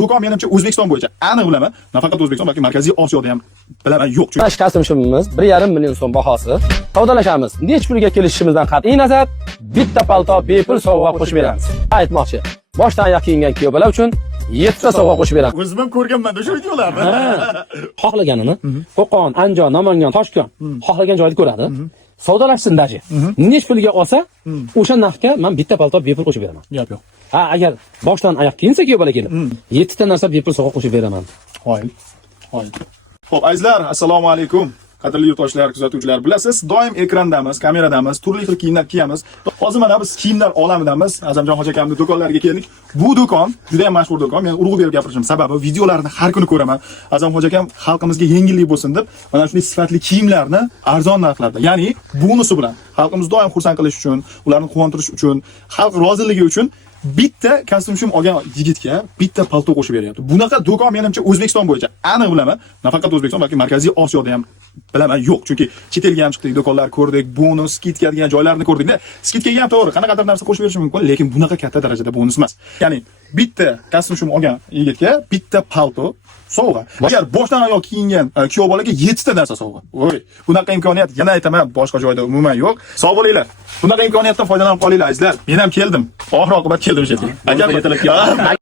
Do'kon menimcha O'zbekiston bo'yicha aniq bilaman, nafaqat O'zbekiston, balki Markaziy Osiyoda ham bilaman yo'q. Mana kasb shumimiz 1,5 million so'm bahosi. Savdolashamiz. Nech pulga kelishishimizdan qat'iy nazar, bitta palto bepul sovg'a qo'shib beramiz. Aytmoqchi, boshdan oyoq kiyingan kuyovlar uchun 7 ta sovg'a qo'shib beramiz. O'zim ham ko'rganman o'sha videolarni. Xohlaganini Qo'qon, Andijon, Namangan, Toshkent xohlagan joyda ko'radi. Savdolashsin daji. Nech pulga olsa, o'sha narxga men bitta palto bepul qo'shib beraman. Yo'q. Ha, agar boshdan oyoq kiyinsa kuyovlar kelib, 7 ta narsa bepul sovg'a qo'shib beraman. Hoy. Xo'p, azizlar, assalomu alaykum. Qadrli yurtdoshlar, kuzatuvchilar, bilasiz, doim ekrandamiz, kameradamiz, turli xil kiyimlar kiyamiz. Hozir mana biz kiyimlar olamidamiz. Azamjon hoji akamning do'konlariga keldik. Bu do'kon juda ham mashhur do'kon. Men urg'u berib gapirishim sababi videolarini har kuni ko'raman. Azam hoji akam xalqimizga yengillik bo'lsin deb mana shunday sifatli kiyimlarni arzon narxlarda, ya'ni bonusi bilan xalqimizni doim xursand qilish uchun, ularni quvontirish uchun, xalq roziligi uchun bitta kostyum shum olgan yigitga bitta palto qo'shib beryapti. Bunaqa do'kon menimcha O'zbekiston bo'yicha aniq bilaman, nafaqat O'zbekiston, balki Markaziy Osiyoda ham bilaman yo'q. Chunki chet elga ham chiqdik, do'konlar ko'rdik, bonus, skitka degan joylarni ko'rdik-da. Skitkaga ham to'g'ri, qanaqadir narsa qo'shib berish mumkin, lekin bunaqa katta darajada bonus emas. Ya'ni bitta kostyum shum olgan yigitga bitta palto sovg'a. Agar boshdan oyoq kiyingan kuyov bolaga 7 ta narsa sovg'a. Voy, bunaqa imkoniyat yana aytaman, boshqa joyda umuman yo'q. Sog' bo'linglar. Bunaqa imkoniyatdan foydalanib qolinglar azizlar. Men ham keldim. Oxir oqibat keldim o'sha yerga. Agar